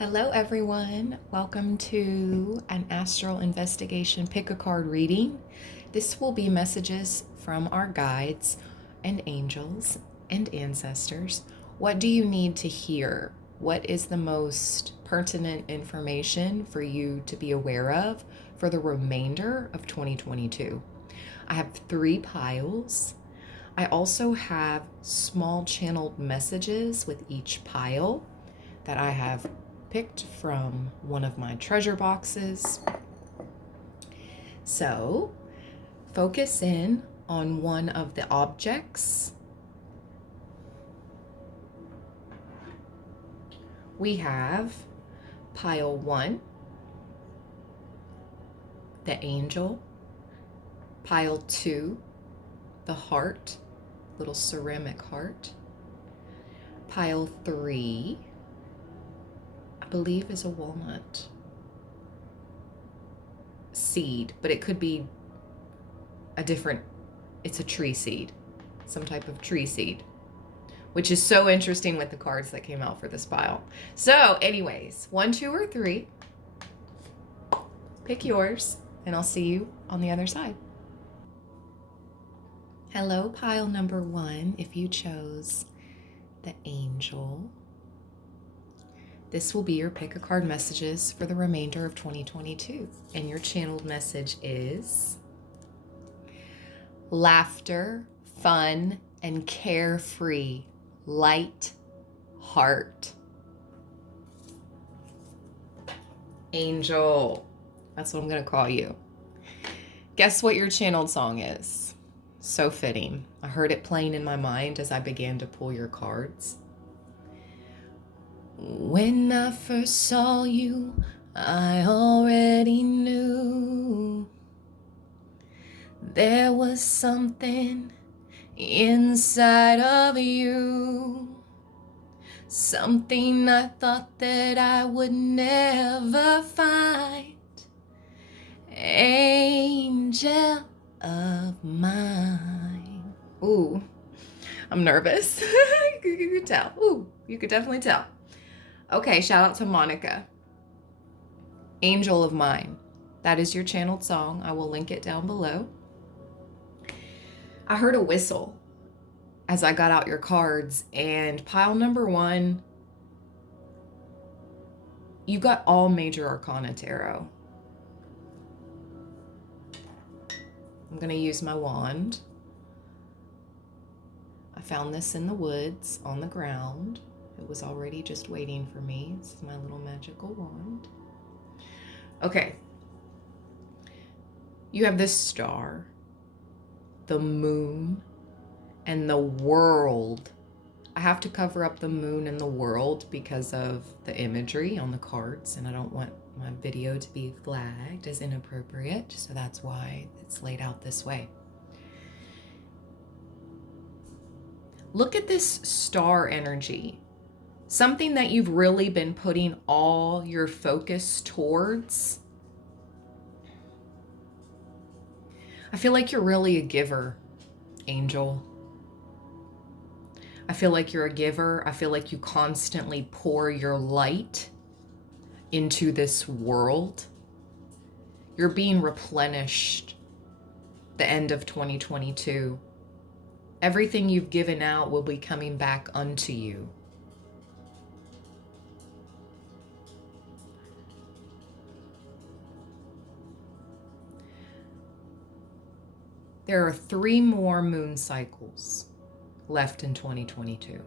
Hello, everyone. Welcome to an Astral Investigation Pick a Card reading. This will be messages from our guides and angels and ancestors. What do you need to hear? What is the most pertinent information for you to be aware of for the remainder of 2022? I have 3 piles. I also have small channeled messages with each pile that I have picked from one of my treasure boxes. So focus in on one of the objects. We have pile 1, the angel. Pile 2, the heart, little ceramic heart. Pile 3, I believe, is a walnut seed, but it could be it's a tree seed, some type of tree seed, which is so interesting with the cards that came out for this pile. So anyways, 1, 2, or 3, pick yours, and I'll see you on the other side. Hello, pile number 1, if you chose the angel. This will be your pick a card messages for the remainder of 2022. And your channeled message is laughter, fun, and carefree, light heart. Angel, that's what I'm going to call you. Guess what your channeled song is? So fitting. I heard it playing in my mind as I began to pull your cards. When I first saw you, I already knew there was something inside of you, something I thought that I would never find. Angel of mine. Ooh, I'm nervous. You could tell. Ooh, you could definitely tell. Okay, shout out to Monica. Angel of Mine. That is your channeled song. I will link it down below. I heard a whistle as I got out your cards, and pile number 1, you got all major arcana tarot. I'm going to use my wand. I found this in the woods on the ground. It was already just waiting for me. This is my little magical wand. Okay. You have this star, the moon, and the world. I have to cover up the moon and the world because of the imagery on the cards, and I don't want my video to be flagged as inappropriate, so that's why it's laid out this way. Look at this star energy. Something that you've really been putting all your focus towards. I feel like you're really a giver, Angel. I feel like you're a giver. I feel like you constantly pour your light into this world. You're being replenished the end of 2022. Everything you've given out will be coming back unto you. There are 3 more moon cycles left in 2022.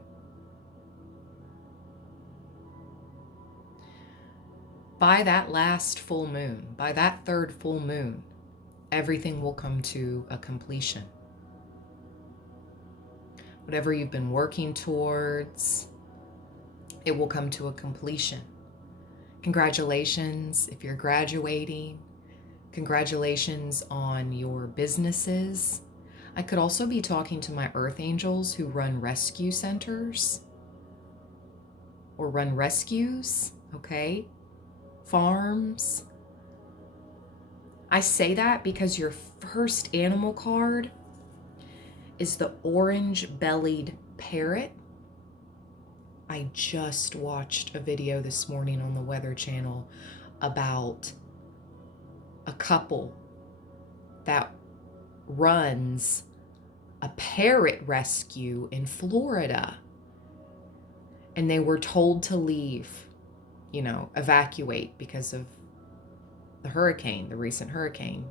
By that last full moon, by that 3rd full moon, everything will come to a completion. Whatever you've been working towards, it will come to a completion. Congratulations if you're graduating. Congratulations on your businesses. I could also be talking to my earth angels who run rescue centers or run rescues, okay? Farms. I say that because your first animal card is the orange-bellied parrot. I just watched a video this morning on the Weather Channel about a couple that runs a parrot rescue in Florida. And they were told to leave, evacuate because of the hurricane, the recent hurricane.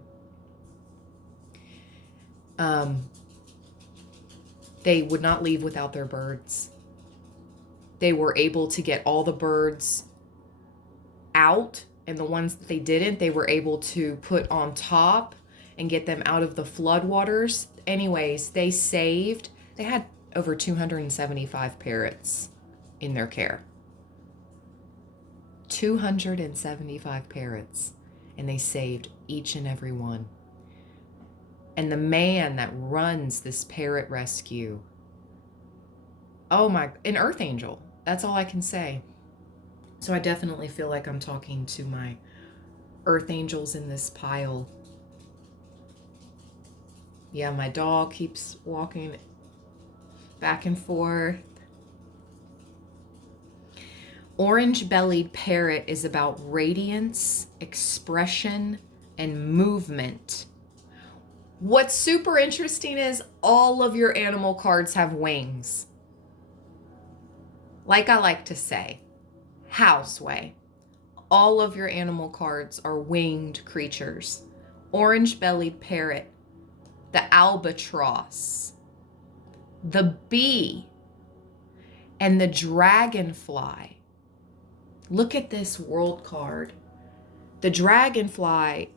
They would not leave without their birds. They were able to get all the birds out, and the ones that they didn't, they were able to put on top and get them out of the floodwaters. Anyways, they had over 275 parrots in their care. 275 parrots, and they saved each and every one. And the man that runs this parrot rescue, an earth angel. That's all I can say. So I definitely feel like I'm talking to my earth angels in this pile. Yeah, my dog keeps walking back and forth. Orange-bellied parrot is about radiance, expression, and movement. What's super interesting is all of your animal cards have wings. Like I like to say, Houseway, all of your animal cards are winged creatures. Orange-bellied parrot, the albatross, the bee, and the dragonfly. Look at this world card. The dragonfly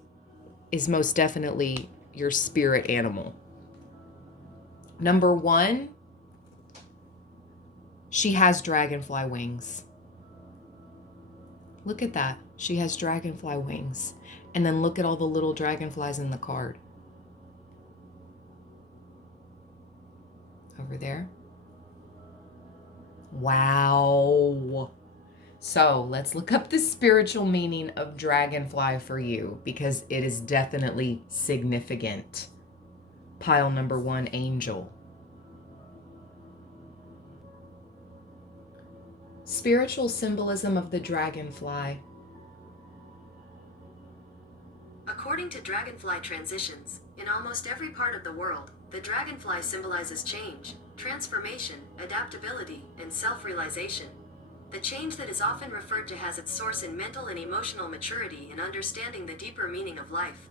is most definitely your spirit animal. Number 1, she has dragonfly wings. Look at that. She has dragonfly wings. And then look at all the little dragonflies in the card. Over there. Wow. So let's look up the spiritual meaning of dragonfly for you, because it is definitely significant. Pile number 1, angel. Spiritual symbolism of the dragonfly. According to dragonfly transitions, in almost every part of the world, the dragonfly symbolizes change, transformation, adaptability, and self-realization. The change that is often referred to has its source in mental and emotional maturity and understanding the deeper meaning of life.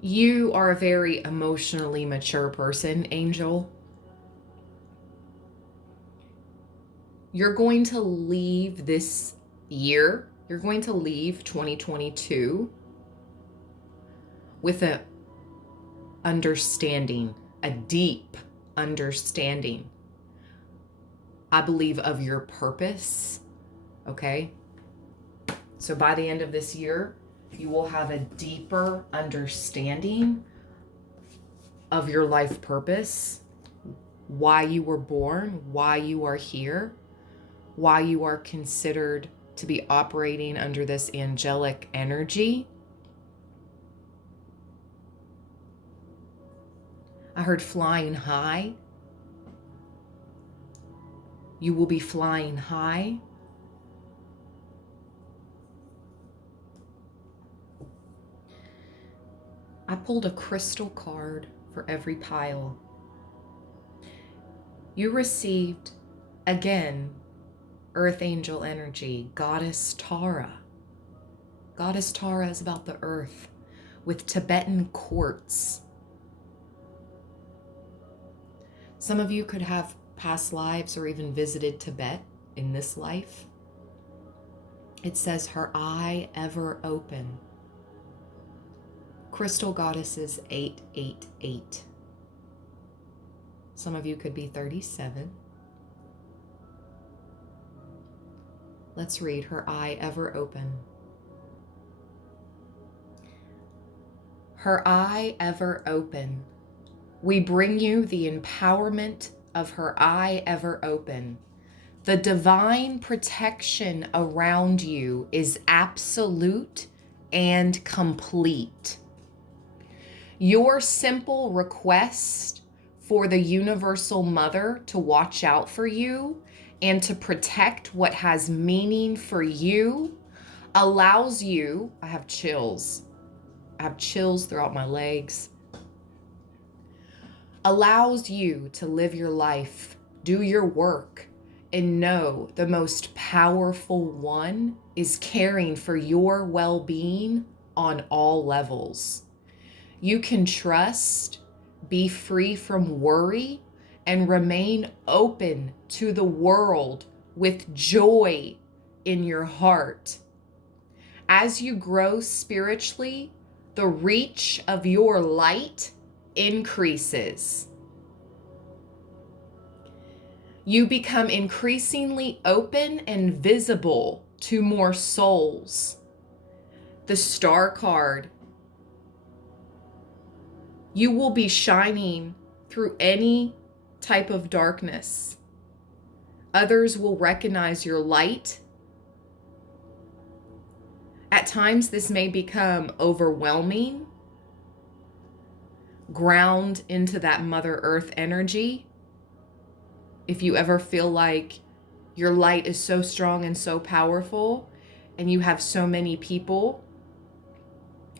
You are a very emotionally mature person, Angel. You're going to leave this year, you're going to leave 2022 with a understanding, a deep understanding, I believe, of your purpose, okay? So by the end of this year, you will have a deeper understanding of your life purpose, why you were born, why you are here, why you are considered to be operating under this angelic energy. I heard flying high. You will be flying high. I pulled a crystal card for every pile. You received, again, Earth Angel energy, Goddess Tara. Goddess Tara is about the earth with Tibetan quartz. Some of you could have past lives or even visited Tibet in this life. It says, her eye ever open. Crystal Goddesses 888. Some of you could be 37. Let's read her eye ever open. Her eye ever open. We bring you the empowerment of her eye ever open. The divine protection around you is absolute and complete. Your simple request for the universal mother to watch out for you and to protect what has meaning for you allows you, I have chills throughout my legs, allows you to live your life, do your work, and know the most powerful one is caring for your well-being on all levels. You can trust, be free from worry, and remain open to the world with joy in your heart. As you grow spiritually, the reach of your light increases. You become increasingly open and visible to more souls. The Star card. You will be shining through any type of darkness. Others will recognize your light. At times, this may become overwhelming. Ground into that Mother Earth energy. If you ever feel like your light is so strong and so powerful, and you have so many people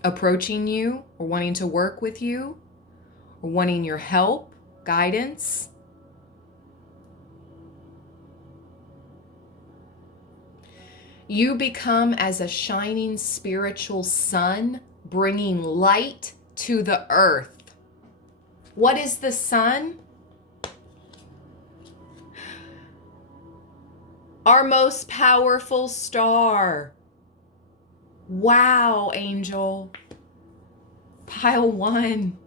approaching you or wanting to work with you or wanting your help, guidance, you become as a shining spiritual sun, bringing light to the earth. What is the sun? Our most powerful star. Wow, angel. Pile 1.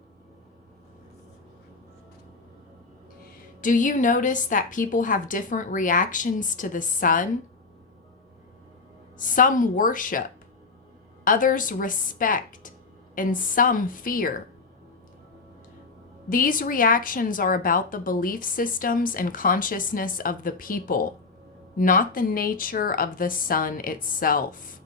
Do you notice that people have different reactions to the sun? Some worship, others respect, and some fear. These reactions are about the belief systems and consciousness of the people, not the nature of the sun itself.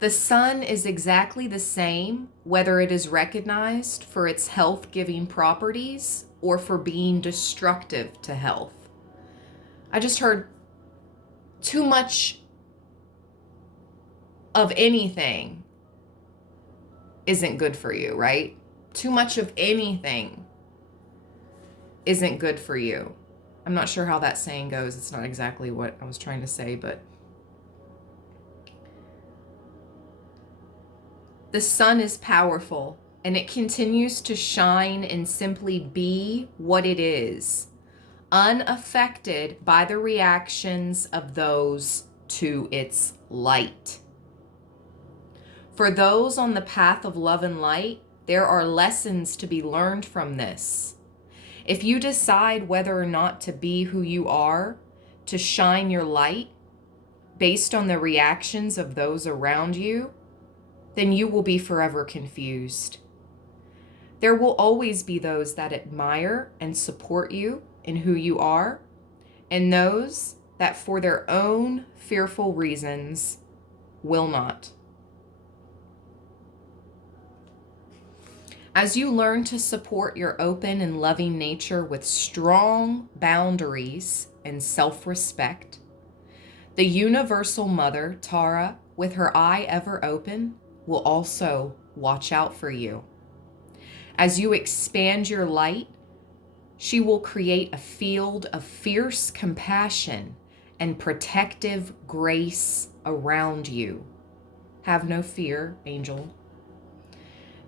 The sun is exactly the same whether it is recognized for its health-giving properties or for being destructive to health. I just heard too much of anything isn't good for you, right? Too much of anything isn't good for you. I'm not sure how that saying goes. It's not exactly what I was trying to say, but the sun is powerful and it continues to shine and simply be what it is, unaffected by the reactions of those to its light. For those on the path of love and light, there are lessons to be learned from this. If you decide whether or not to be who you are, to shine your light based on the reactions of those around you, then you will be forever confused. There will always be those that admire and support you in who you are, and those that for their own fearful reasons will not. As you learn to support your open and loving nature with strong boundaries and self-respect, the Universal Mother, Tara, with her eye ever open, will also watch out for you. As you expand your light, she will create a field of fierce compassion and protective grace around you. Have no fear, angel.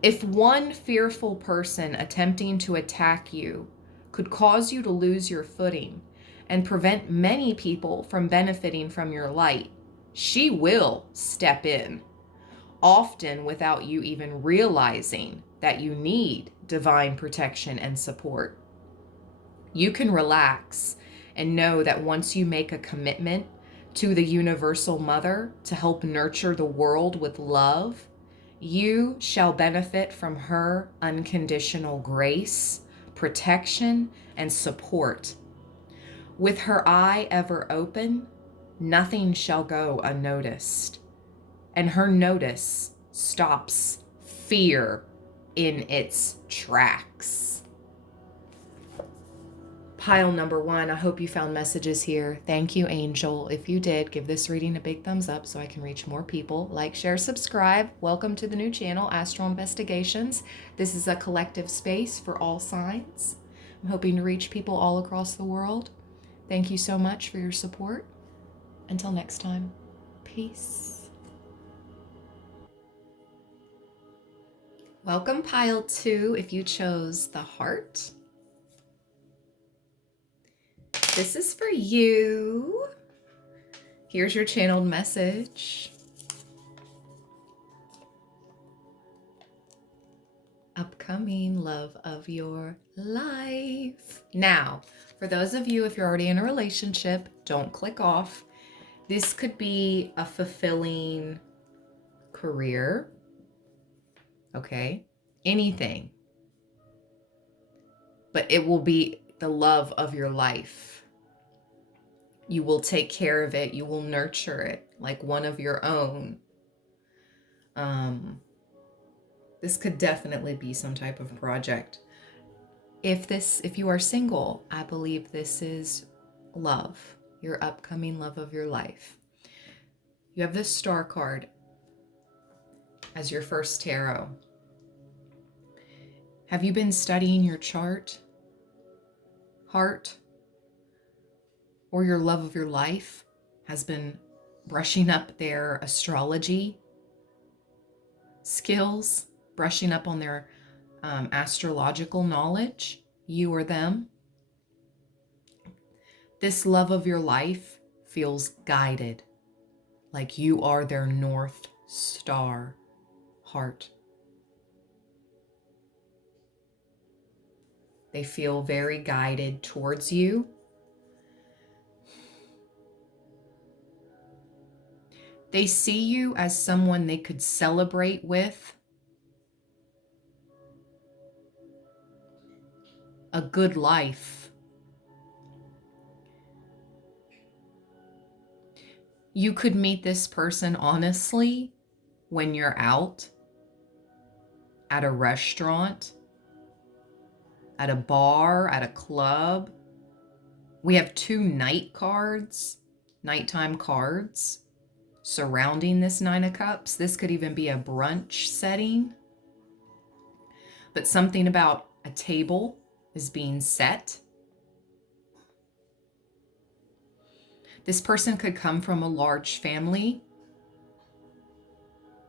If one fearful person attempting to attack you could cause you to lose your footing and prevent many people from benefiting from your light, she will step in, often without you even realizing that you need divine protection and support. You can relax and know that once you make a commitment to the Universal Mother to help nurture the world with love, you shall benefit from her unconditional grace, protection, and support. With her eye ever open, nothing shall go unnoticed, and her notice stops fear in its tracks. Pile number 1, I hope you found messages here. Thank you, Angel. If you did, give this reading a big thumbs up so I can reach more people. Like, share, subscribe. Welcome to the new channel, Astral Investigations. This is a collective space for all signs. I'm hoping to reach people all across the world. Thank you so much for your support. Until next time, peace. Welcome, Pile 2, if you chose the heart. This is for you. Here's your channeled message. Upcoming love of your life. Now, for those of you, if you're already in a relationship, don't click off. This could be a fulfilling career. Okay? Anything. But it will be the love of your life. You will take care of it. You will nurture it like one of your own. This could definitely be some type of project. If you are single, I believe this is love, your upcoming love of your life. You have this star card as your first tarot. Have you been studying your chart, heart, or your love of your life has been brushing up their astrology skills, brushing up on their astrological knowledge, you or them? This love of your life feels guided, like you are their North Star heart. They feel very guided towards you. They see you as someone they could celebrate with, a good life. You could meet this person honestly when you're out at a restaurant, at a bar, at a club. We have 2 night cards, nighttime cards surrounding this 9 of Cups. This could even be a brunch setting. But something about a table is being set. This person could come from a large family,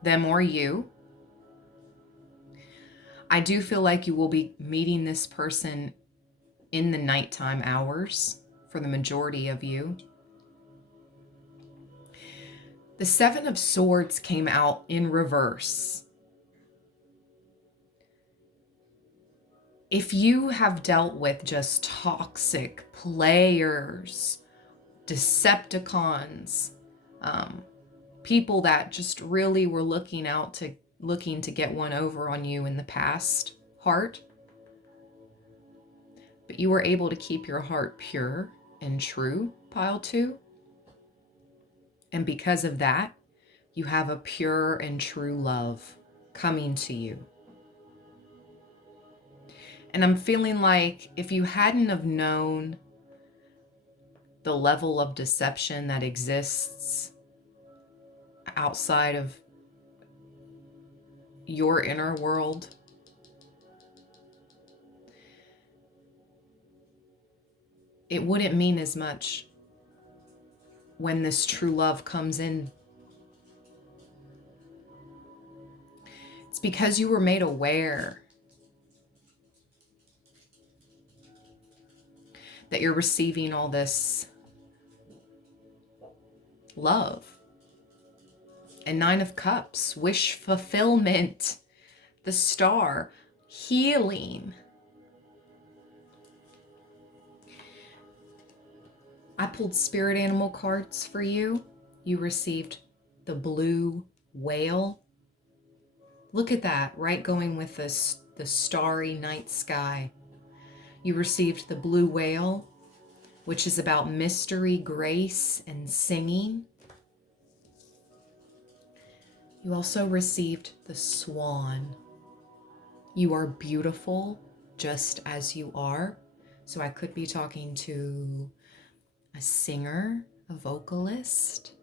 them or you. I do feel like you will be meeting this person in the nighttime hours for the majority of you. The 7 of Swords came out in reverse. If you have dealt with just toxic players, Decepticons, people that just really were looking to get one over on you in the past, heart, but you were able to keep your heart pure and true, Pile 2. And because of that, you have a pure and true love coming to you. And I'm feeling like if you hadn't have known the level of deception that exists outside of your inner world, it wouldn't mean as much when this true love comes in. It's because you were made aware that you're receiving all this love. And 9 of Cups, wish fulfillment, the star, healing. I pulled spirit animal cards for you. You received the blue whale. Look at that, right, going with this, the starry night sky. You received the blue whale, which is about mystery, grace, and singing. You also received the swan, You are beautiful just as you are. So I could be talking to a singer, a vocalist.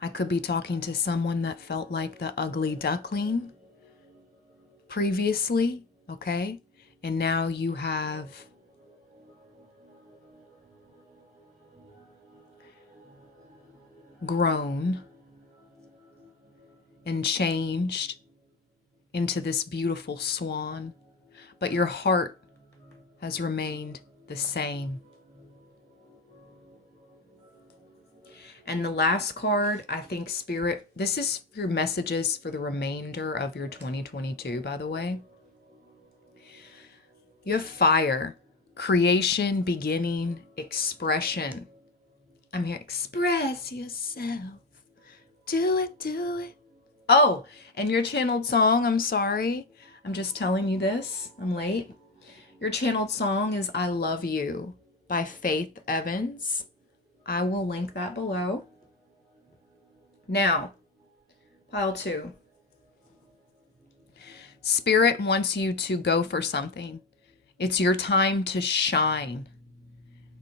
I could be talking to someone that felt like the ugly duckling previously, okay? And now you have grown and changed into this beautiful swan, but your heart has remained the same. And the last card, I think Spirit, this is your messages for the remainder of your 2022, by the way. You have fire, creation, beginning, expression. I'm here, express yourself. Do it, do it. Oh, and your channeled song, I'm sorry. I'm just telling you this. I'm late. Your channeled song is I Love You by Faith Evans. I will link that below. Now, pile 2. Spirit wants you to go for something. It's your time to shine.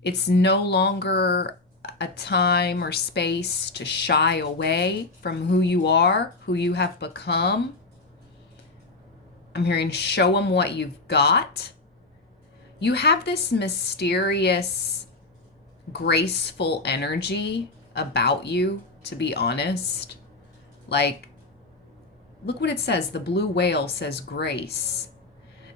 It's no longer a time or space to shy away from who you are, who you have become. I'm hearing show them what you've got. You have this mysterious, graceful energy about you, to be honest. Like, look what it says. The blue whale says grace.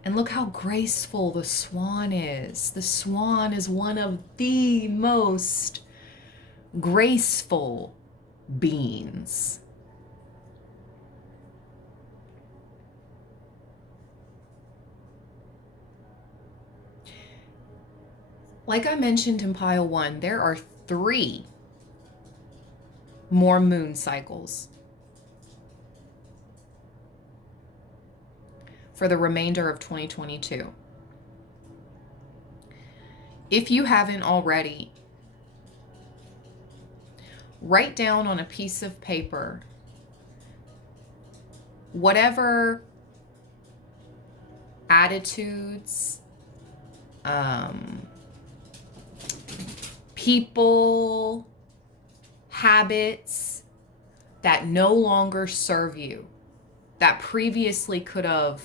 And look how graceful the swan is. The swan is one of the most graceful beings. Like I mentioned in pile 1, there are 3 more moon cycles for the remainder of 2022. If you haven't already, write down on a piece of paper whatever attitudes, people, habits that no longer serve you, that previously could have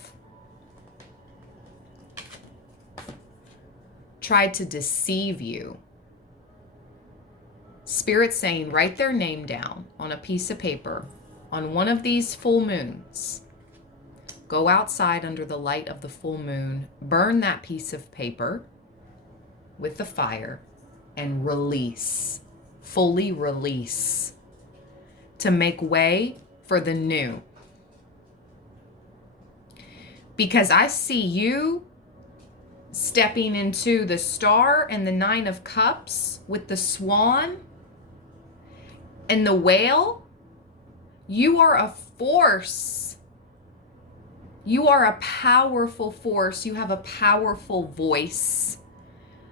tried to deceive you. Spirit saying, write their name down on a piece of paper on one of these full moons. Go outside under the light of the full moon, burn that piece of paper with the fire, and release, fully release, to make way for the new. Because I see you stepping into the star and the 9 of cups with the swan and the whale. You are a force. You are a powerful force. You have a powerful voice.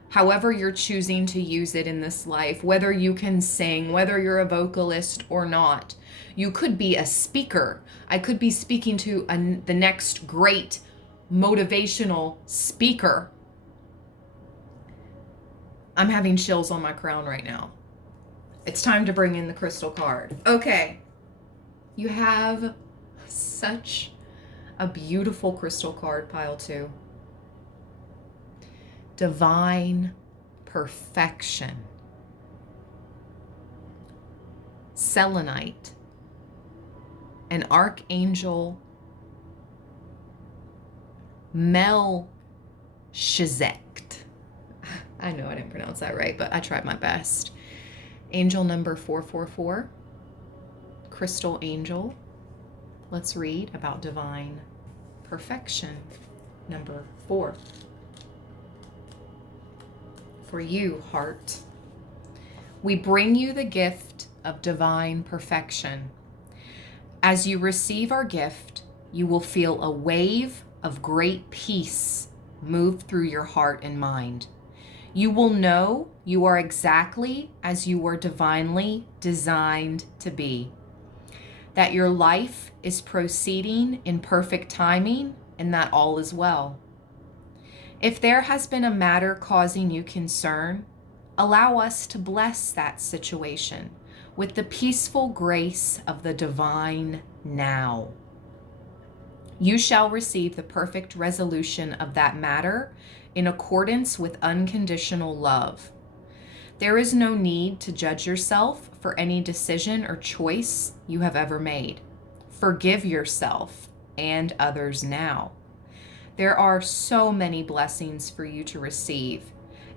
However you're choosing to use it in this life, whether you can sing, whether you're a vocalist or not. You could be a speaker. I could be speaking to the next great motivational speaker. I'm having chills on my crown right now. It's time to bring in the crystal card. Okay. You have such a beautiful crystal card, pile 2. Divine perfection. Selenite. An archangel Melchizedek. I know I didn't pronounce that right, but I tried my best. Angel number 444. Crystal angel. Let's read about divine perfection. Number 4. For you, heart, we bring you the gift of divine perfection. As you receive our gift, you will feel a wave of great peace move through your heart and mind. You will know you are exactly as you were divinely designed to be. that your life is proceeding in perfect timing, and that all is well. If there has been a matter causing you concern, allow us to bless that situation with the peaceful grace of the divine now. You shall receive the perfect resolution of that matter in accordance with unconditional love. There is no need to judge yourself for any decision or choice you have ever made. Forgive yourself and others now. There are so many blessings for you to receive,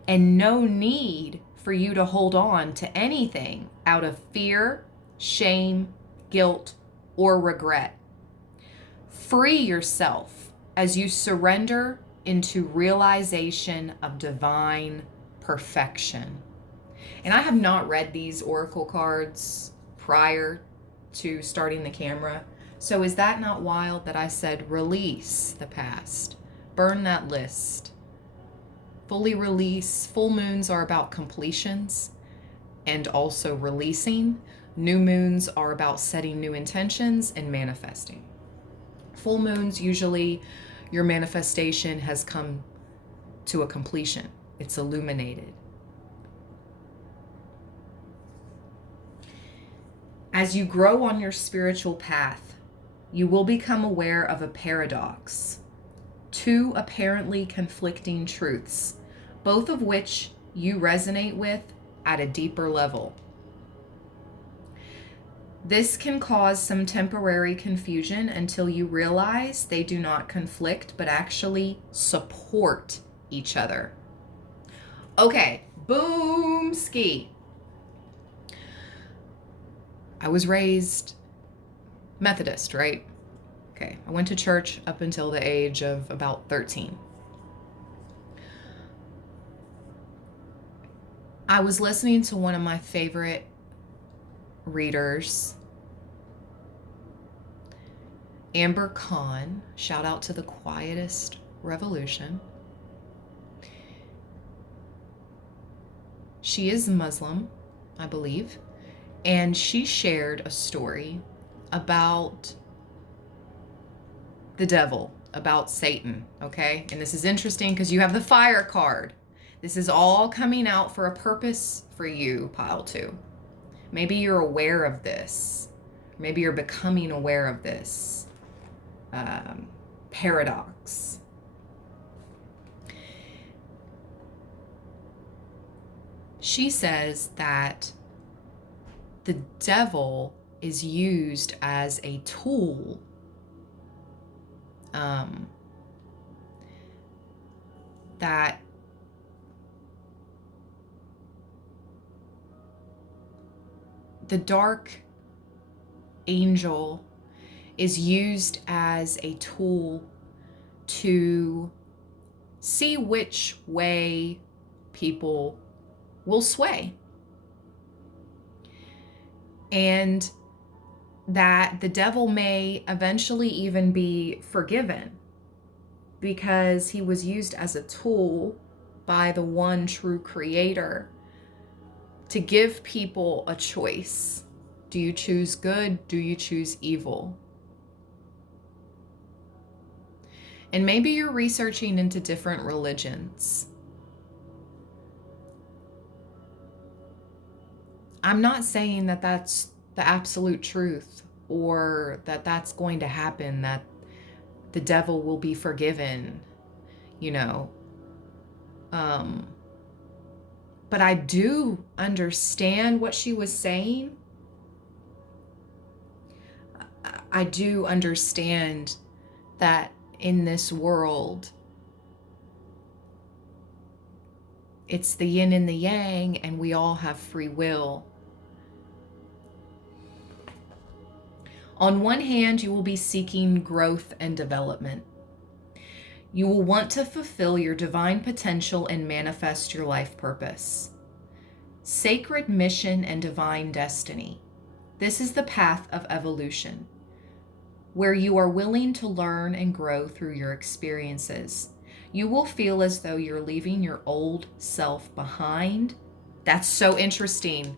and no need for you to hold on to anything out of fear, shame, guilt, or regret. Free yourself as you surrender into realization of divine perfection. And I have not read these oracle cards prior to starting the camera. So is that not wild that I said release the past, burn that list, fully release? Full moons are about completions and also releasing. New moons are about setting new intentions and manifesting. Full moons, usually your manifestation has come to a completion. It's illuminated. As you grow on your spiritual path, you will become aware of a paradox, two apparently conflicting truths, both of which you resonate with at a deeper level. This can cause some temporary confusion until you realize they do not conflict, but actually support each other. Okay, boom, ski. I was raised Methodist, right? Okay, I went to church up until the age of about 13. I was listening to one of my favorite readers, Amber Khan. Shout out to the Quietest Revolution. She is Muslim, I believe, and she shared a story about the devil, about Satan, okay? And this is interesting because you have the fire card. This is all coming out for a purpose for you, pile 2. Maybe you're aware of this. Maybe you're becoming aware of this paradox. She says that the devil is used as a tool that the dark angel is used as a tool to see which way people will sway. And that the devil may eventually even be forgiven because he was used as a tool by the one true creator to give people a choice. Do you choose good? Do you choose evil? And maybe you're researching into different religions. I'm not saying that that's the absolute truth or that that's going to happen, that the devil will be forgiven, you know. But I do understand what she was saying. I do understand that in this world, it's the yin and the yang, and we all have free will. On one hand, you will be seeking growth and development. You will want to fulfill your divine potential and manifest your life purpose. Sacred mission and divine destiny. This is the path of evolution, where you are willing to learn and grow through your experiences. You will feel as though you're leaving your old self behind. That's so interesting.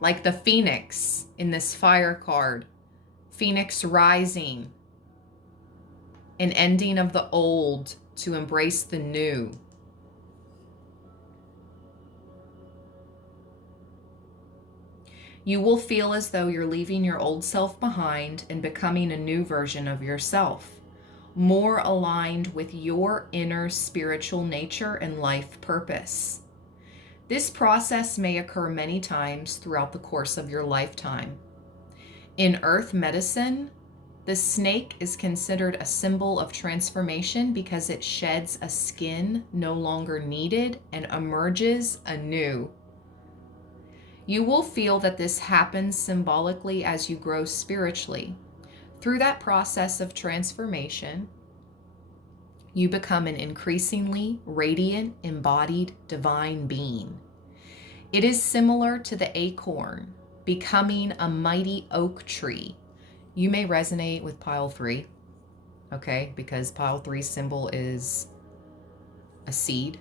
Like the phoenix in this fire card. Phoenix rising, an ending of the old to embrace the new. You will feel as though you're leaving your old self behind and becoming a new version of yourself, more aligned with your inner spiritual nature and life purpose. This process may occur many times throughout the course of your lifetime. In earth medicine, the snake is considered a symbol of transformation because it sheds a skin no longer needed and emerges anew. You will feel that this happens symbolically as you grow spiritually. Through that process of transformation, you become an increasingly radiant, embodied, divine being. It is similar to the acorn, becoming a mighty oak tree. You may resonate with pile 3, okay? Because pile 3 symbol is a seed,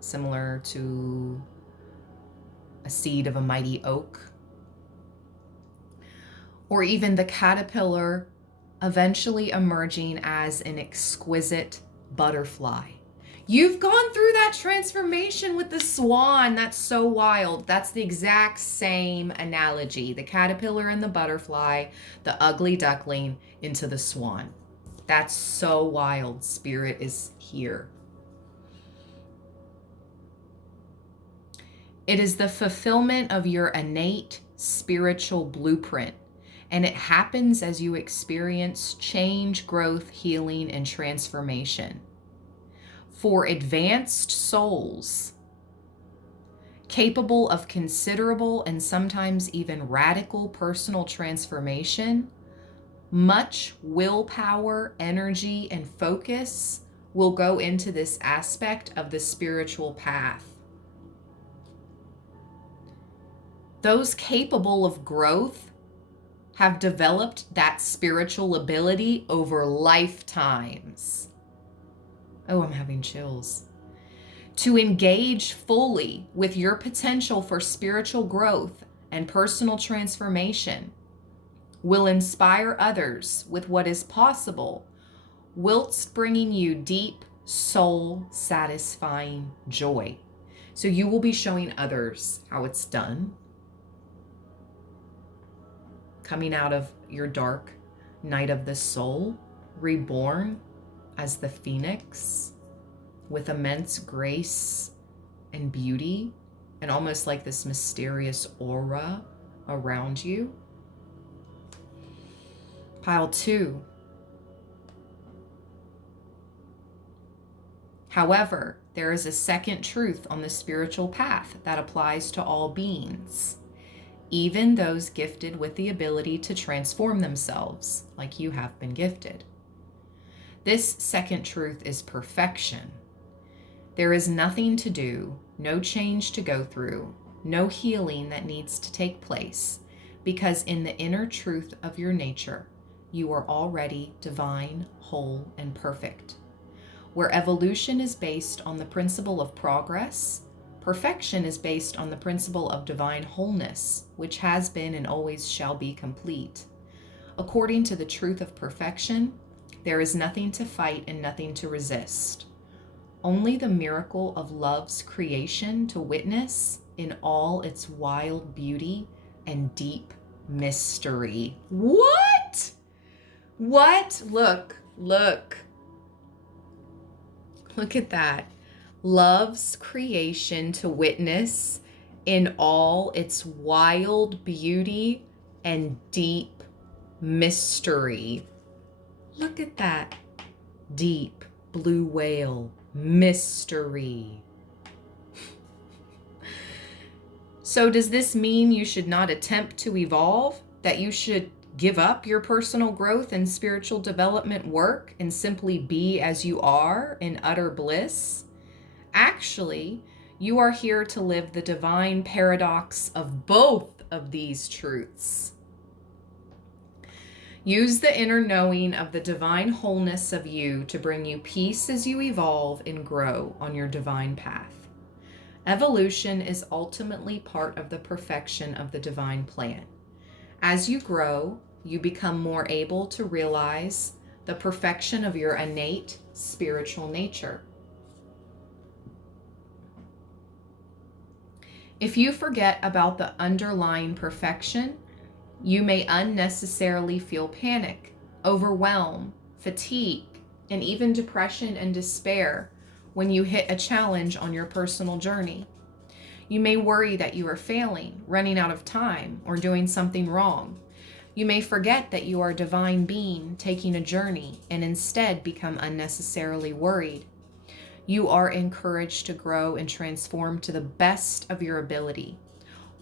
similar to a seed of a mighty oak. Or even the caterpillar eventually emerging as an exquisite butterfly. You've gone through that transformation with the swan. That's so wild. That's the exact same analogy. The caterpillar and the butterfly, the ugly duckling into the swan. That's so wild. Spirit is here. It is the fulfillment of your innate spiritual blueprint, and it happens as you experience change, growth, healing, and transformation. For advanced souls, capable of considerable and sometimes even radical personal transformation, much willpower, energy, and focus will go into this aspect of the spiritual path. Those capable of growth have developed that spiritual ability over lifetimes. Oh, I'm having chills. To engage fully with your potential for spiritual growth and personal transformation will inspire others with what is possible, whilst bringing you deep, soul-satisfying joy. So you will be showing others how it's done, coming out of your dark night of the soul, reborn as the phoenix with immense grace and beauty and almost like this mysterious aura around you. Pile 2. However, there is a second truth on the spiritual path that applies to all beings, even those gifted with the ability to transform themselves, like you have been gifted. This second truth is perfection. There is nothing to do, no change to go through, no healing that needs to take place, because in the inner truth of your nature, you are already divine, whole, and perfect. Where evolution is based on the principle of progress, perfection is based on the principle of divine wholeness, which has been and always shall be complete. According to the truth of perfection, there is nothing to fight and nothing to resist. Only the miracle of love's creation to witness in all its wild beauty and deep mystery. What? What? Look. Look at that. Love's creation to witness in all its wild beauty and deep mystery. Look at that. Deep blue whale mystery. So does this mean you should not attempt to evolve? That you should give up your personal growth and spiritual development work and simply be as you are in utter bliss? Actually, you are here to live the divine paradox of both of these truths. Use the inner knowing of the divine wholeness of you to bring you peace as you evolve and grow on your divine path. Evolution is ultimately part of the perfection of the divine plan. As you grow, you become more able to realize the perfection of your innate spiritual nature. If you forget about the underlying perfection, you may unnecessarily feel panic, overwhelm, fatigue, and even depression and despair when you hit a challenge on your personal journey. You may worry that you are failing, running out of time, or doing something wrong. You may forget that you are a divine being taking a journey and instead become unnecessarily worried. You are encouraged to grow and transform to the best of your ability,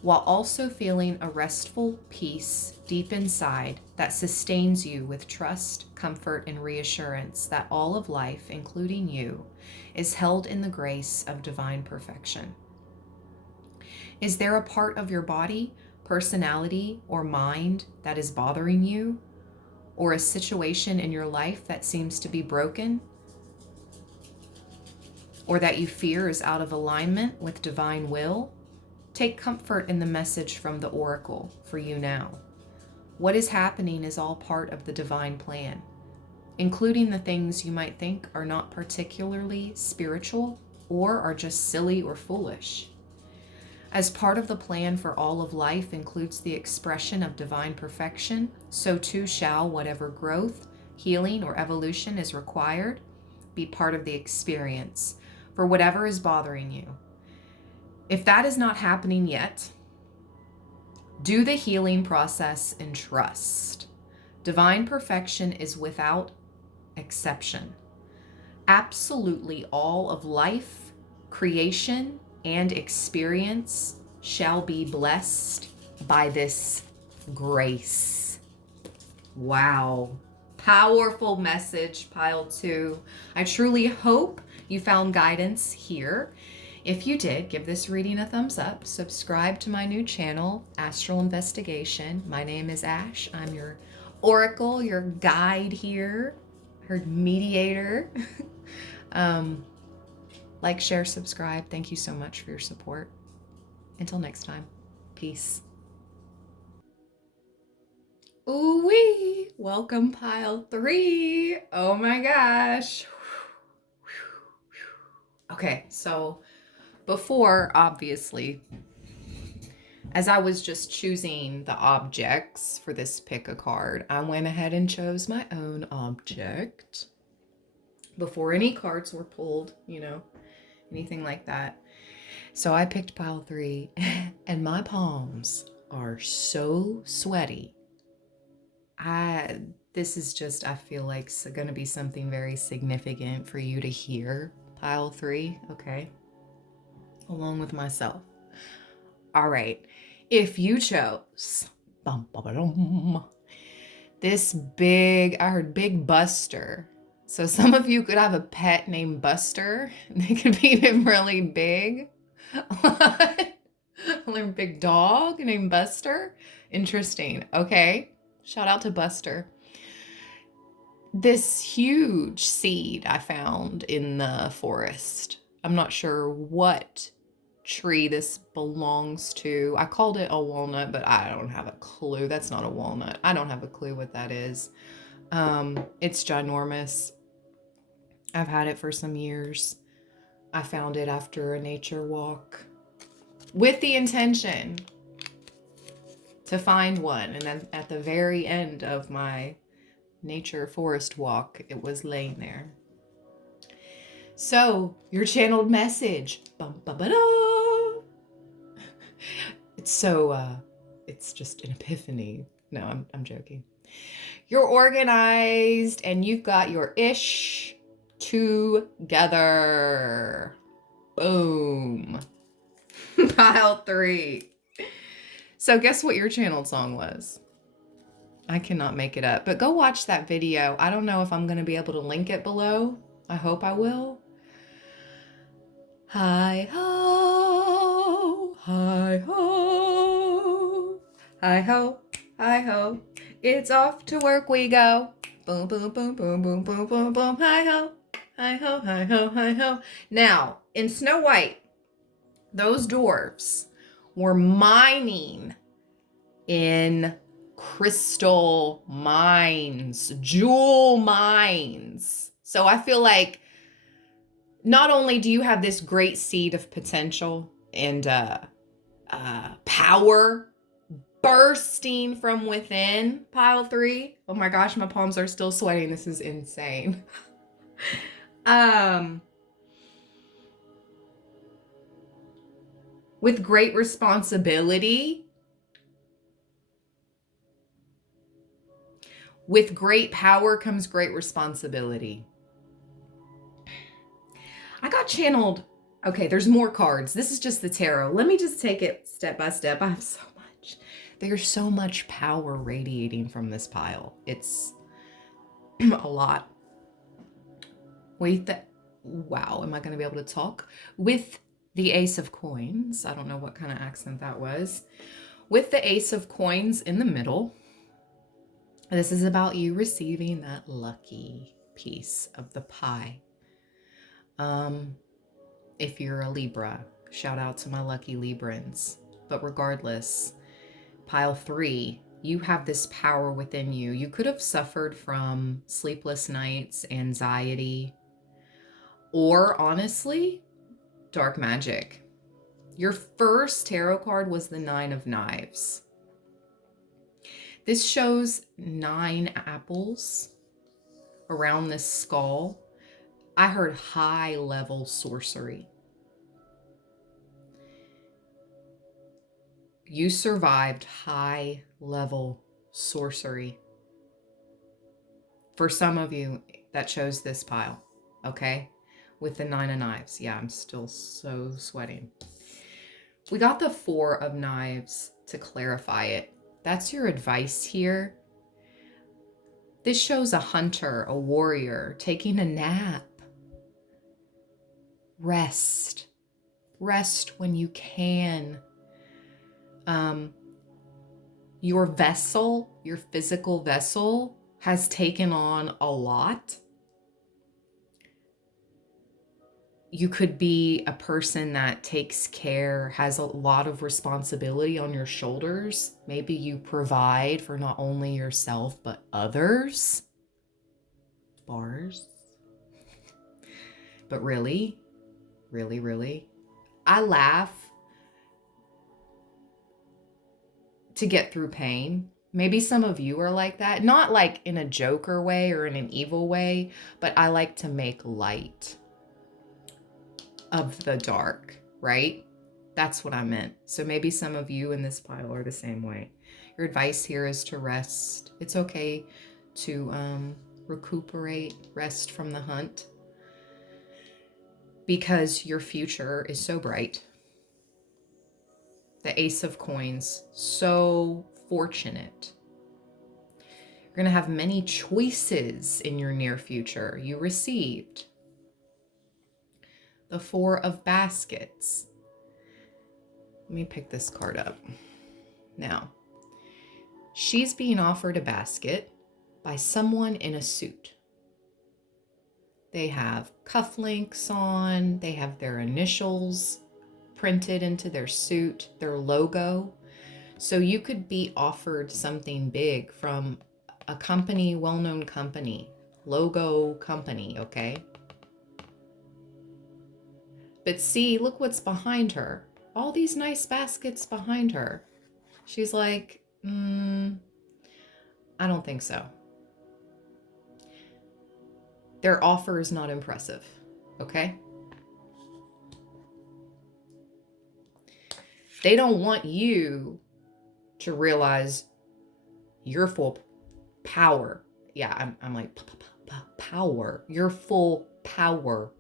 while also feeling a restful peace deep inside that sustains you with trust, comfort, and reassurance that all of life, including you, is held in the grace of divine perfection. Is there a part of your body, personality, or mind that is bothering you? Or a situation in your life that seems to be broken? Or that you fear is out of alignment with divine will? Take comfort in the message from the oracle for you now. What is happening is all part of the divine plan, including the things you might think are not particularly spiritual or are just silly or foolish. As part of the plan for all of life includes the expression of divine perfection, so too shall whatever growth, healing, or evolution is required be part of the experience for whatever is bothering you. If that is not happening yet, do the healing process in trust. Divine perfection is without exception. Absolutely all of life, creation, and experience shall be blessed by this grace. Wow. Powerful message, pile 2. I truly hope you found guidance here. If you did, give this reading a thumbs up. Subscribe to my new channel, Astral Investigation. My name is Ash. I'm your oracle, your guide here, her mediator. Like, share, subscribe. Thank you so much for your support. Until next time, peace. Ooh-wee! Welcome, pile 3. Oh my gosh. Okay, so before, obviously, as I was just choosing the objects for this pick a card, I went ahead and chose my own object before any cards were pulled, anything like that. So I picked pile 3, and my palms are so sweaty. This is just, I feel like it's going to be something very significant for you to hear, pile 3, okay? Along with myself. All right. If you chose this big, I heard Big Buster. So some of you could have a pet named Buster. They could be really big. A big dog named Buster. Interesting. Okay. Shout out to Buster. This huge seed I found in the forest. I'm not sure what tree this belongs to. I called it a walnut, but I don't have a clue. That's not a walnut. I don't have a clue what that is. It's ginormous. I've had it for some years. I found it after a nature walk with the intention to find one. And then at the very end of my nature forest walk, it was laying there. So, your channeled message. It's just an epiphany. No, I'm joking. You're organized and you've got your ish together. Boom. Pile 3. So guess what your channeled song was? I cannot make it up, but go watch that video. I don't know if I'm going to be able to link it below. I hope I will. Hi ho, hi ho, hi ho, hi ho. It's off to work we go. Boom, boom, boom, boom, boom, boom, boom, boom. Hi ho, hi ho, hi ho, hi ho. Now, in Snow White, those dwarves were mining in crystal mines, jewel mines. So I feel like not only do you have this great seed of potential and power bursting from within, pile 3. Oh my gosh, my palms are still sweating. This is insane. With great responsibility, with great power comes great responsibility. I got channeled. Okay, there's more cards. This is just the tarot. Let me just take it step by step. I have so much. There's so much power radiating from this pile. It's a lot. Wow, am I going to be able to talk? With the Ace of Coins, I don't know what kind of accent that was. With the Ace of Coins in the middle, this is about you receiving that lucky piece of the pie. If you're a Libra, shout out to my lucky Librans. But regardless, pile 3, you have this power within you. You could have suffered from sleepless nights, anxiety, or honestly, dark magic. Your first tarot card was the 9 of Knives. This shows 9 apples around this skull. I heard high level sorcery. You survived high level sorcery. For some of you, that shows this pile, okay? With the 9 of Knives. Yeah, I'm still so sweating. We got the 4 of Knives to clarify it. That's your advice here. This shows a hunter, a warrior, taking a nap. Rest. Rest when you can. Your vessel, your physical vessel, has taken on a lot. You could be a person that takes care, has a lot of responsibility on your shoulders. Maybe you provide for not only yourself, but others. Bars. But really, I laugh to get through pain. Maybe some of you are like that. Not like in a joker way or in an evil way, but I like to make light of the dark, right? That's what I meant. So maybe some of you in this pile are the same way. Your advice here is to rest. It's okay to recuperate, rest from the hunt, because your future is so bright. The Ace of Coins, so fortunate. You're going to have many choices in your near future. You received the 4 of Baskets. Let me pick this card up. Now, she's being offered a basket by someone in a suit. They have cufflinks on, they have their initials printed into their suit, their logo. So you could be offered something big from a company, well-known company, logo company, okay? But see, look what's behind her. All these nice baskets behind her. She's like, I don't think so. Their offer is not impressive, okay? They don't want you to realize your full power. Yeah, I'm like, power. Your full power.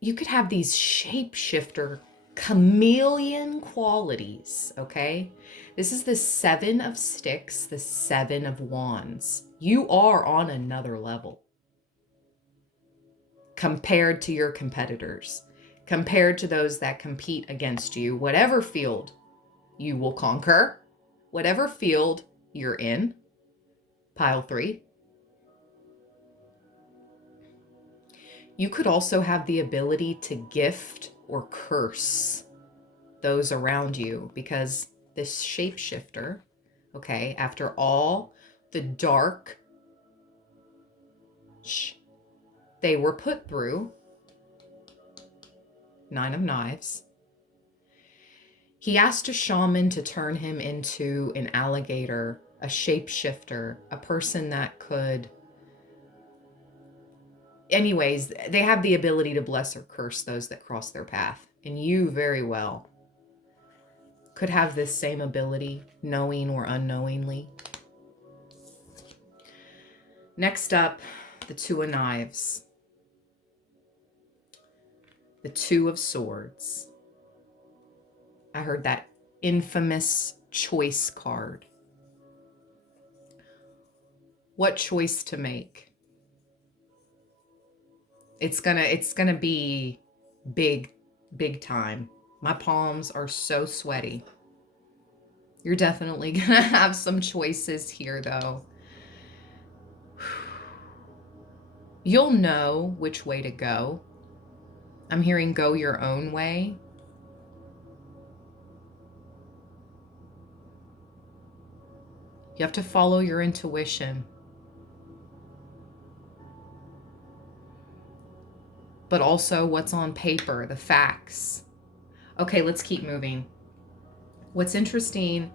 You could have these shapeshifter chameleon qualities, okay? This is the 7 of Sticks, the 7 of Wands. You are on another level compared to your competitors, compared to those that compete against you. Whatever field you will conquer, whatever field you're in, pile 3. You could also have the ability to gift or curse those around you, because this shapeshifter, okay, after all the dark they were put through, 9 of Knives, he asked a shaman to turn him into an alligator, a shapeshifter, a person that could... Anyways, they have the ability to bless or curse those that cross their path. And you very well could have this same ability, knowing or unknowingly. Next up, the 2 of Knives. The 2 of Swords. I heard that infamous choice card. What choice to make? It's gonna be big time. My palms are so sweaty. You're definitely gonna have some choices here though. You'll know which way to go. I'm hearing go your own way. You have to follow your intuition. But also what's on paper, the facts. Okay, let's keep moving. What's interesting,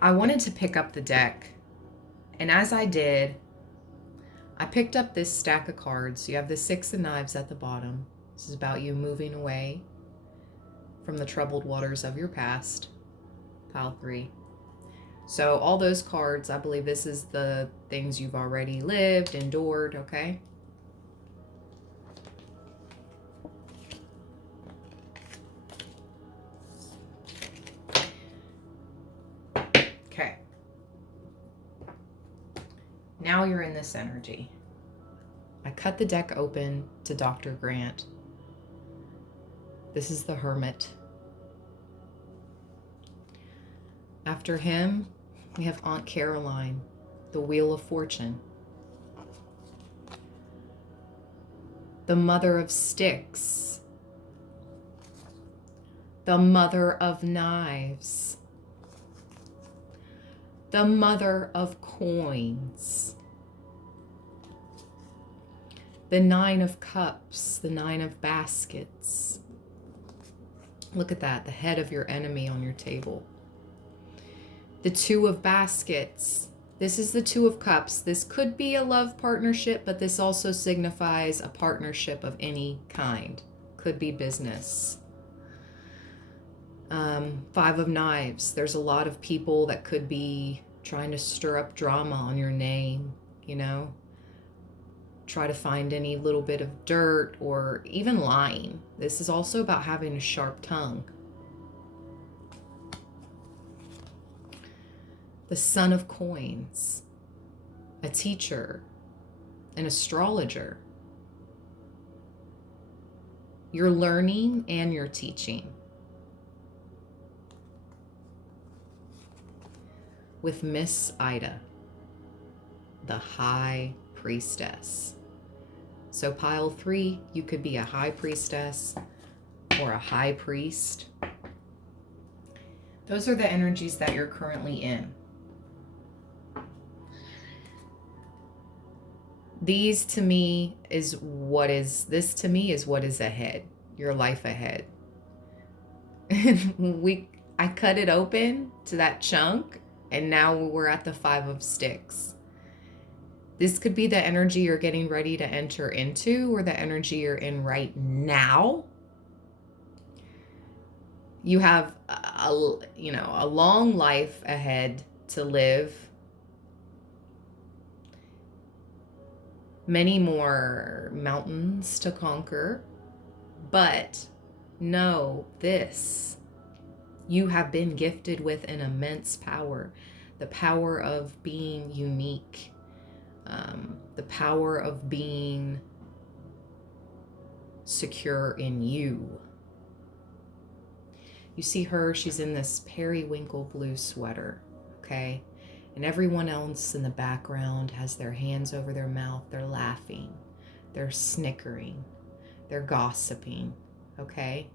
I wanted to pick up the deck. And as I did, I picked up this stack of cards. You have the 6 of Knives at the bottom. This is about you moving away from the troubled waters of your past. Pile 3. So all those cards, I believe this is the things you've already lived, endured, okay? Okay. Now you're in this energy. I cut the deck open to Dr. Grant. This is the Hermit. After him, we have Aunt Caroline, the Wheel of Fortune. The Mother of Sticks. The Mother of Knives. The Mother of Coins. The 9 of Cups, the 9 of Baskets. Look at that, the head of your enemy on your table. The 2 of Baskets. This is the 2 of Cups. This could be a love partnership, but this also signifies a partnership of any kind. Could be business. 5 of Knives. There's a lot of people that could be trying to stir up drama on your name, you know? Try to find any little bit of dirt or even lying. This is also about having a sharp tongue. The Son of Coins, a teacher, an astrologer. You're learning and you're teaching. With Miss Ida, the High Priestess. So pile 3, you could be a High Priestess or a High Priest. Those are the energies that you're currently in. This to me is what is ahead, your life ahead. I cut it open to that chunk, and now we're at the 5 of Sticks. This could be the energy you're getting ready to enter into, or the energy you're in right now. You have a long life ahead to live. Many more mountains to conquer. But know this. You have been gifted with an immense power. The power of being unique. The power of being secure in you. You see her, she's in this periwinkle blue sweater, okay? And everyone else in the background has their hands over their mouth. They're laughing. They're snickering. They're gossiping, okay?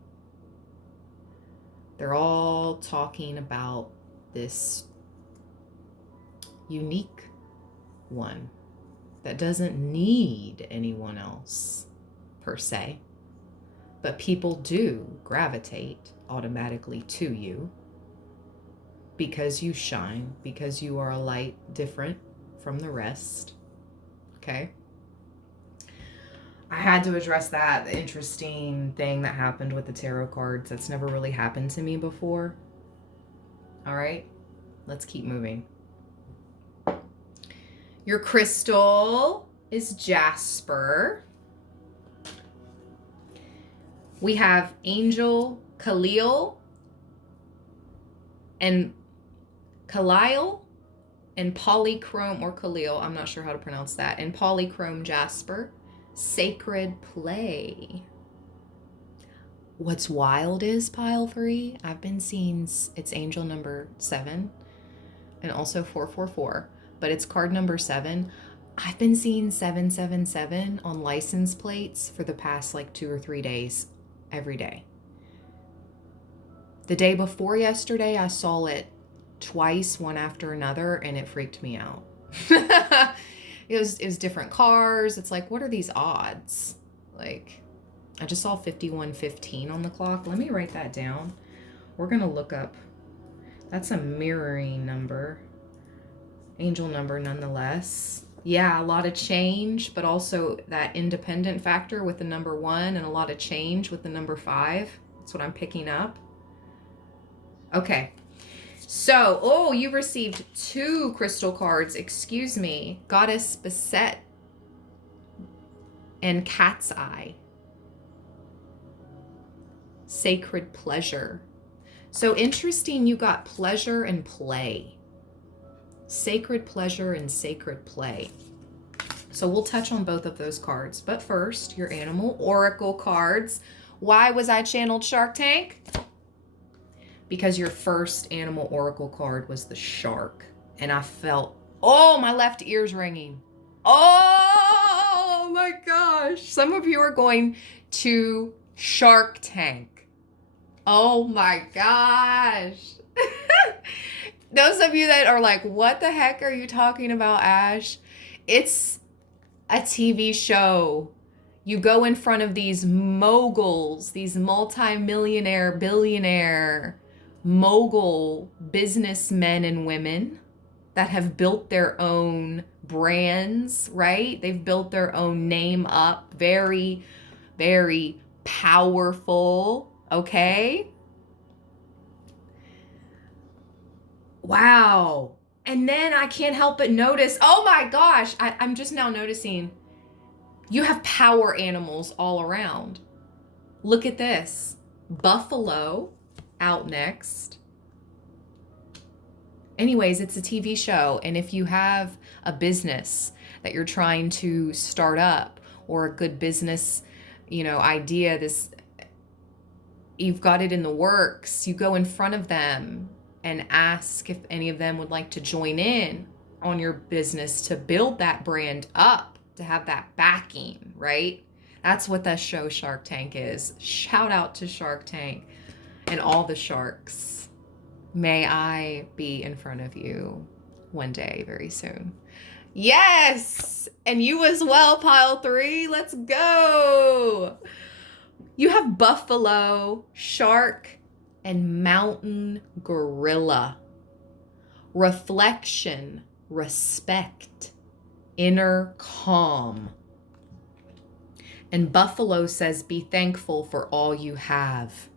They're all talking about this unique one that doesn't need anyone else per se, but people do gravitate automatically to you because you shine, because you are a light different from the rest. Okay? I had to address that interesting thing that happened with the tarot cards. That's never really happened to me before. All right, let's keep moving. Your crystal is jasper. We have Angel Khalil and polychrome, or Khalil, I'm not sure how to pronounce that, and polychrome jasper. Sacred play. What's wild is pile 3. I've been seeing it's angel number 7 and also 444, but it's card number 7. I've been seeing 777 on license plates for the past like 2 or 3 days, every day. The day before yesterday, I saw it twice, one after another, and it freaked me out. It was different cars. It's like, what are these odds? Like, I just saw 5115 on the clock. Let me write that down. We're going to look up. That's a mirroring number. Angel number nonetheless. Yeah, a lot of change, but also that independent factor with the number 1 and a lot of change with the number 5. That's what I'm picking up. Okay. So, you received 2 crystal cards, excuse me. Goddess Beset and Cat's Eye. Sacred pleasure. So interesting, you got pleasure and play. Sacred pleasure and sacred play. So we'll touch on both of those cards. But first, your animal oracle cards. Why was I channeled Shark Tank? Because your first animal oracle card was the shark. And I felt, my left ear's ringing. Oh my gosh. Some of you are going to Shark Tank. Oh my gosh. Those of you that are like, what the heck are you talking about, Ash? It's a TV show. You go in front of these moguls, these multi-millionaire, billionaire, mogul businessmen and women that have built their own brands, right? They've built their own name up. Very, very powerful, okay? Wow. And then I can't help but notice, oh my gosh, I'm just now noticing you have power animals all around. Look at this. Buffalo out next. Anyways, it's a TV show. And if you have a business that you're trying to start up or a good business, idea, you've got it in the works, you go in front of them and ask if any of them would like to join in on your business to build that brand up, to have that backing, right? That's what that show Shark Tank is. Shout out to Shark Tank and all the sharks. May I be in front of you one day very soon. Yes! And you as well, pile 3. Let's go! You have buffalo, shark, and mountain gorilla. Reflection, respect, inner calm. And buffalo says, be thankful for all you have.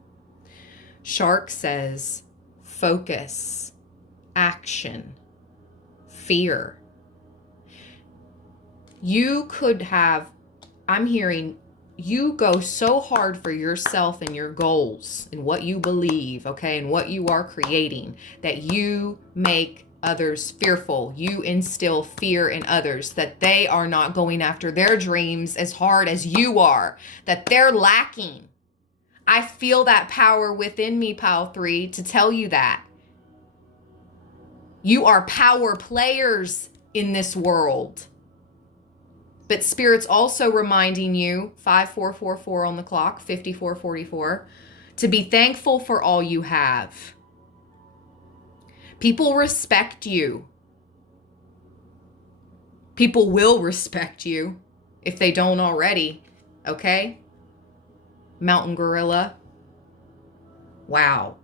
Shark says, focus, action, fear. You could have, I'm hearing, you go so hard for yourself and your goals and what you believe, okay, and what you are creating, that you make others fearful. You instill fear in others that they are not going after their dreams as hard as you are, that they're lacking. I feel that power within me, pile 3, to tell you that. You are power players in this world. But Spirit's also reminding you, 5444 on the clock, 5444, to be thankful for all you have. People respect you. People will respect you if they don't already, okay? Mountain gorilla. Wow.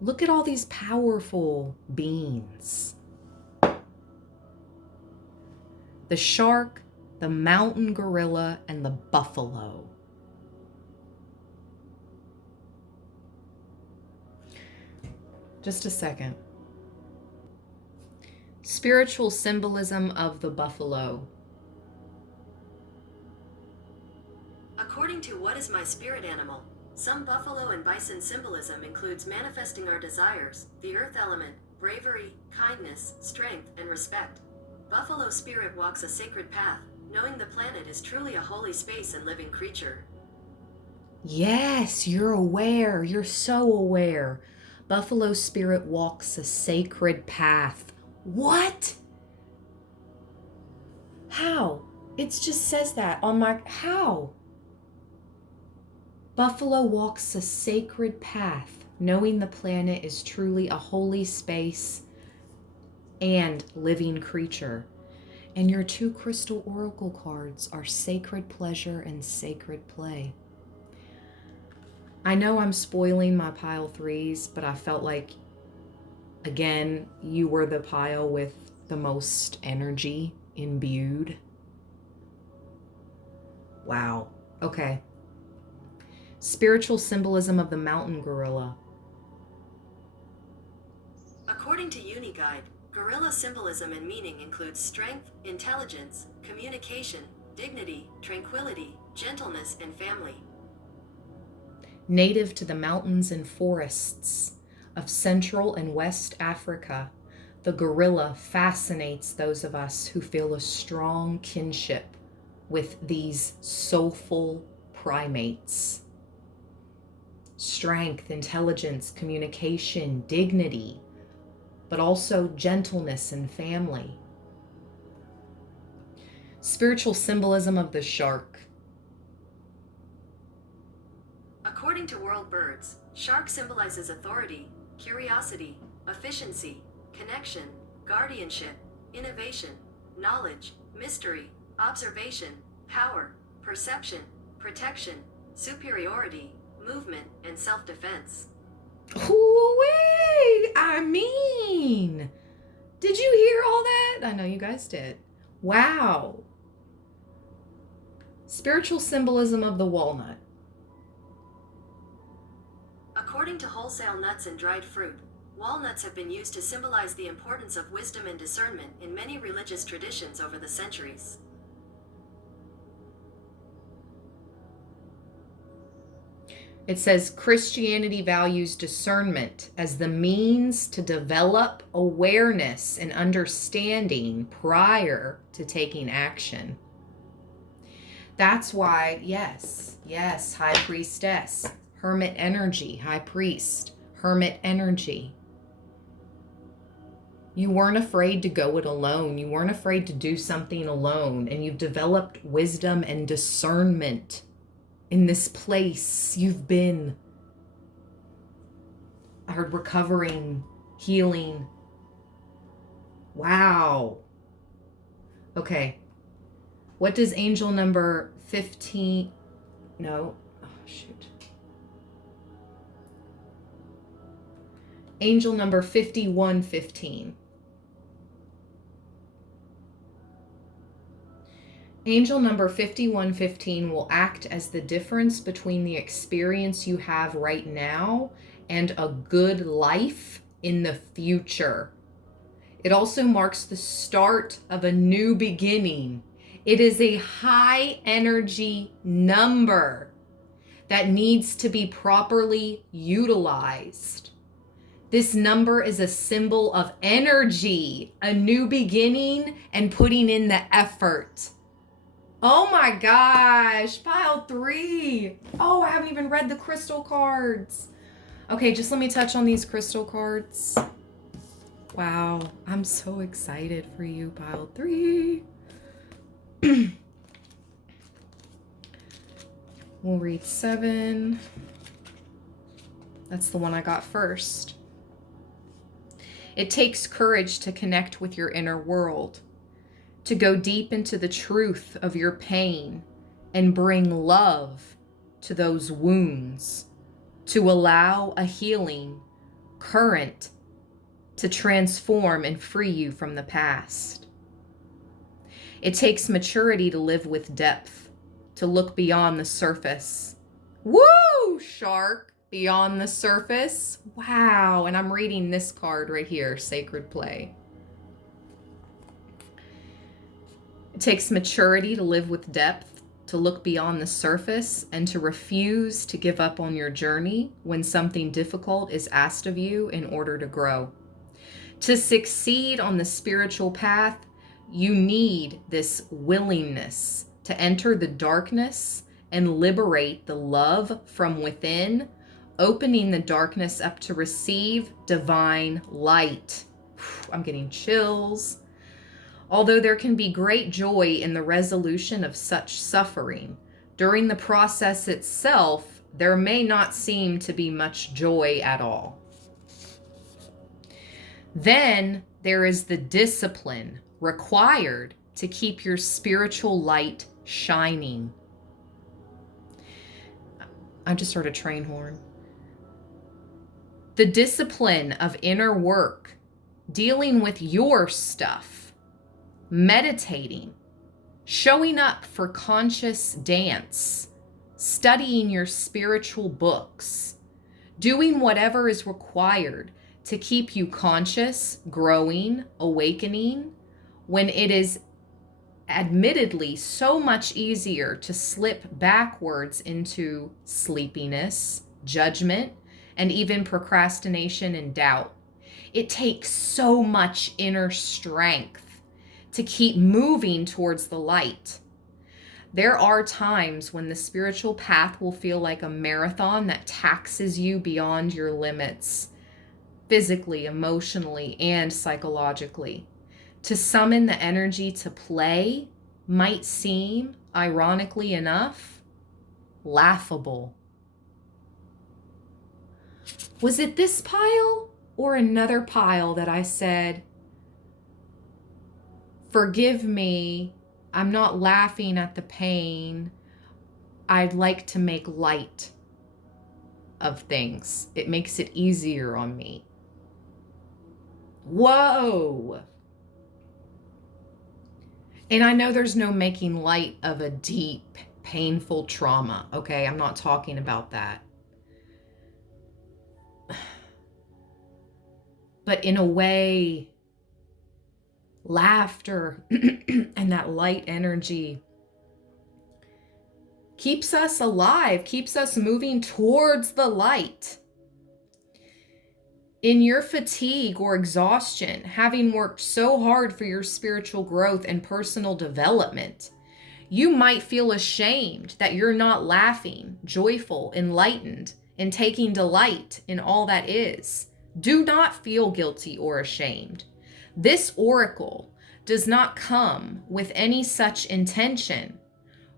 Look at all these powerful beings. The shark, the mountain gorilla, and the buffalo. Just a second. Spiritual symbolism of the buffalo. According to What is My Spirit Animal, some buffalo and bison symbolism includes manifesting our desires, the earth element, bravery, kindness, strength, and respect. Buffalo spirit walks a sacred path, knowing the planet is truly a holy space and living creature. Yes, you're aware. You're so aware. Buffalo spirit walks a sacred path. What? How? It just says that on my... How? Buffalo walks a sacred path, knowing the planet is truly a holy space and living creature. And your 2 crystal oracle cards are sacred pleasure and sacred play. I know I'm spoiling my pile 3s, but I felt like, again, you were the pile with the most energy imbued. Wow. Okay. Spiritual symbolism of the mountain gorilla. According to Uniguide, gorilla symbolism and meaning includes strength, intelligence, communication, dignity, tranquility, gentleness, and family. Native to the mountains and forests of Central and West Africa, the gorilla fascinates those of us who feel a strong kinship with these soulful primates. Strength, intelligence, communication, dignity, but also gentleness and family. Spiritual symbolism of the shark. According to World Birds, shark symbolizes authority, curiosity, efficiency, connection, guardianship, innovation, knowledge, mystery, observation, power, perception, protection, superiority, movement, and self-defense. Ooh-wee! I mean, did you hear all that? I know you guys did. Wow. Spiritual symbolism of the walnut. According to wholesale nuts and dried fruit, walnuts have been used to symbolize the importance of wisdom and discernment in many religious traditions over the centuries. It says Christianity values discernment as the means to develop awareness and understanding prior to taking action. That's why, yes, high priestess, hermit energy, high priest, hermit energy. You weren't afraid to go it alone. You weren't afraid to do something alone, and you've developed wisdom and discernment in this place you've been. I heard recovering, healing. Wow. Okay. What does angel number 15... No. Oh, shoot. Angel number 5115. Angel number 5115 will act as the difference between the experience you have right now and a good life in the future. It also marks the start of a new beginning. It is a high energy number that needs to be properly utilized. This number is a symbol of energy, a new beginning, and putting in the effort. Oh my gosh, pile 3. Oh, I haven't even read the crystal cards. Okay, just let me touch on these crystal cards. Wow, I'm so excited for you, pile 3. We'll read 7. That's the one I got first. It takes courage to connect with your inner world, to go deep into the truth of your pain and bring love to those wounds, to allow a healing current to transform and free you from the past. It takes maturity to live with depth, to look beyond the surface. Woo, shark! Beyond the surface. Wow. And I'm reading this card right here, Sacred Play. It takes maturity to live with depth, to look beyond the surface, and to refuse to give up on your journey when something difficult is asked of you in order to grow. To succeed on the spiritual path, you need this willingness to enter the darkness and liberate the love from within, opening the darkness up to receive divine light. I'm getting chills. Although there can be great joy in the resolution of such suffering, during the process itself, there may not seem to be much joy at all. Then there is the discipline required to keep your spiritual light shining. I just heard a train horn. The discipline of inner work, dealing with your stuff, meditating, showing up for conscious dance, studying your spiritual books, doing whatever is required to keep you conscious, growing, awakening, when it is admittedly so much easier to slip backwards into sleepiness, judgment, and even procrastination and doubt. It takes so much inner strength to keep moving towards the light. There are times when the spiritual path will feel like a marathon that taxes you beyond your limits, physically, emotionally, and psychologically. To summon the energy to play might seem, ironically enough, laughable. Was it this pile or another pile that I said, forgive me, I'm not laughing at the pain, I'd like to make light of things. It makes it easier on me. Whoa! And I know there's no making light of a deep, painful trauma, okay? I'm not talking about that. But in a way, laughter and that light energy keeps us alive, keeps us moving towards the light. In your fatigue or exhaustion, having worked so hard for your spiritual growth and personal development, you might feel ashamed that you're not laughing, joyful, enlightened, and taking delight in all that is. Do not feel guilty or ashamed. This oracle does not come with any such intention.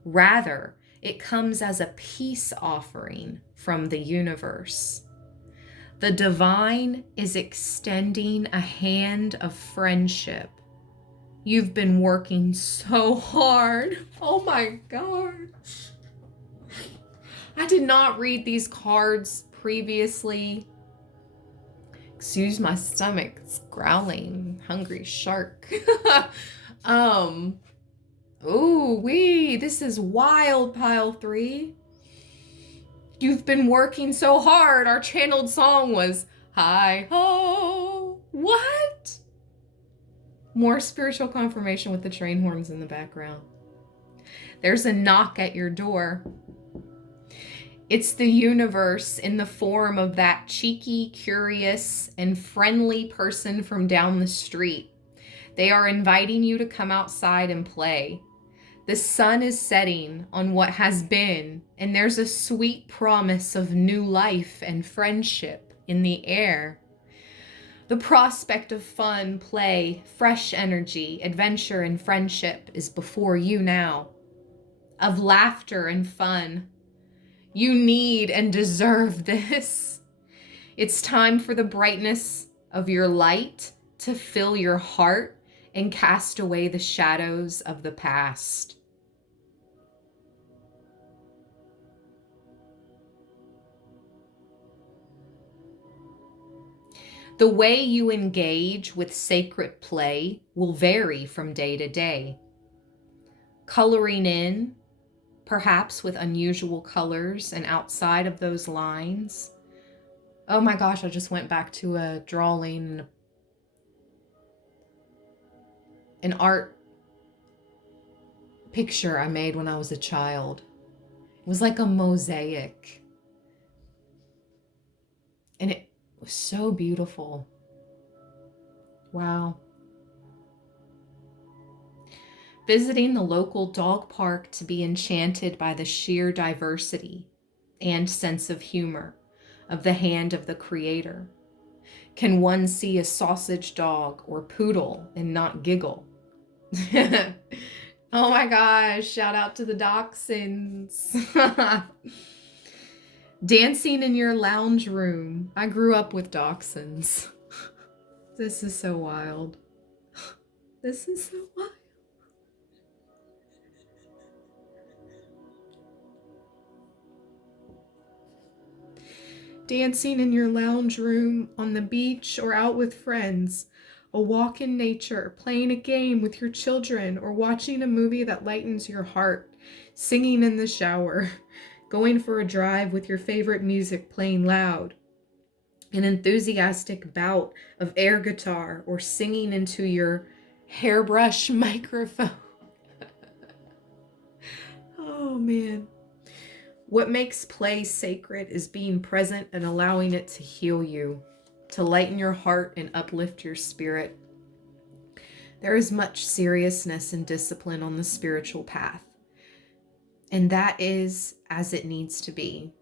Rather, it comes as a peace offering from the universe. The divine is extending a hand of friendship. You've been working so hard. Oh my gosh. I did not read these cards previously. Excuse my stomach, it's growling, hungry shark. Ooh wee, this is wild, pile 3. You've been working so hard. Our channeled song was hi ho. What? More spiritual confirmation with the train horns in the background. There's a knock at your door. It's the universe in the form of that cheeky, curious, and friendly person from down the street. They are inviting you to come outside and play. The sun is setting on what has been, and there's a sweet promise of new life and friendship in the air. The prospect of fun, play, fresh energy, adventure, and friendship is before you now. Of laughter and fun. You need and deserve this. It's time for the brightness of your light to fill your heart and cast away the shadows of the past. The way you engage with sacred play will vary from day to day. Coloring in, perhaps with unusual colors and outside of those lines. Oh my gosh, I just went back to a drawing, an art picture I made when I was a child. It was like a mosaic. And it was so beautiful. Wow. Visiting the local dog park to be enchanted by the sheer diversity and sense of humor of the hand of the creator. Can one see a sausage dog or poodle and not giggle? Oh my gosh, shout out to the dachshunds. Dancing in your lounge room. I grew up with dachshunds. This is so wild. This is so wild. Dancing in your lounge room, on the beach, or out with friends. A walk in nature, playing a game with your children, or watching a movie that lightens your heart. Singing in the shower. Going for a drive with your favorite music playing loud. An enthusiastic bout of air guitar or singing into your hairbrush microphone. Oh man. What makes play sacred is being present and allowing it to heal you, to lighten your heart and uplift your spirit. There is much seriousness and discipline on the spiritual path, and that is as it needs to be.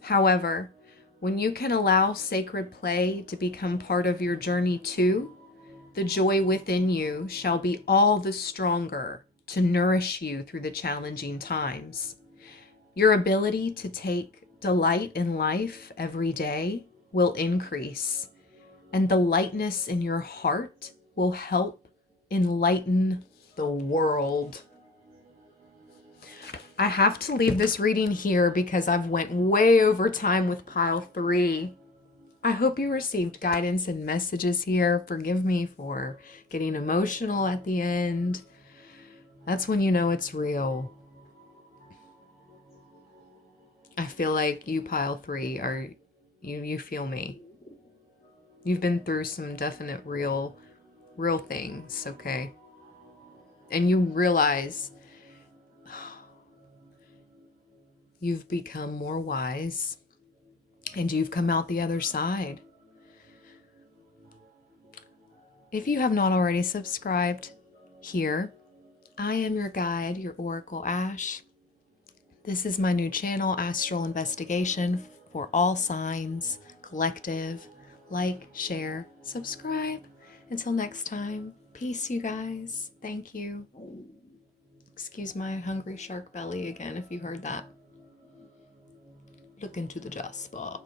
However, when you can allow sacred play to become part of your journey too, the joy within you shall be all the stronger to nourish you through the challenging times. Your ability to take delight in life every day will increase, and the lightness in your heart will help enlighten the world. I have to leave this reading here because I've went way over time with pile 3. I hope you received guidance and messages here. Forgive me for getting emotional at the end. That's when you know it's real. I feel like you, pile 3, are you feel me. You've been through some definite real things, okay? And you realize you've become more wise and you've come out the other side. If you have not already subscribed here, I am your guide, your Oracle Ash. This is my new channel, Astral Investigation, for all signs, collective. Like, share, subscribe. Until next time, peace, you guys. Thank you. Excuse my hungry shark belly again if you heard that. Look into the jar spa.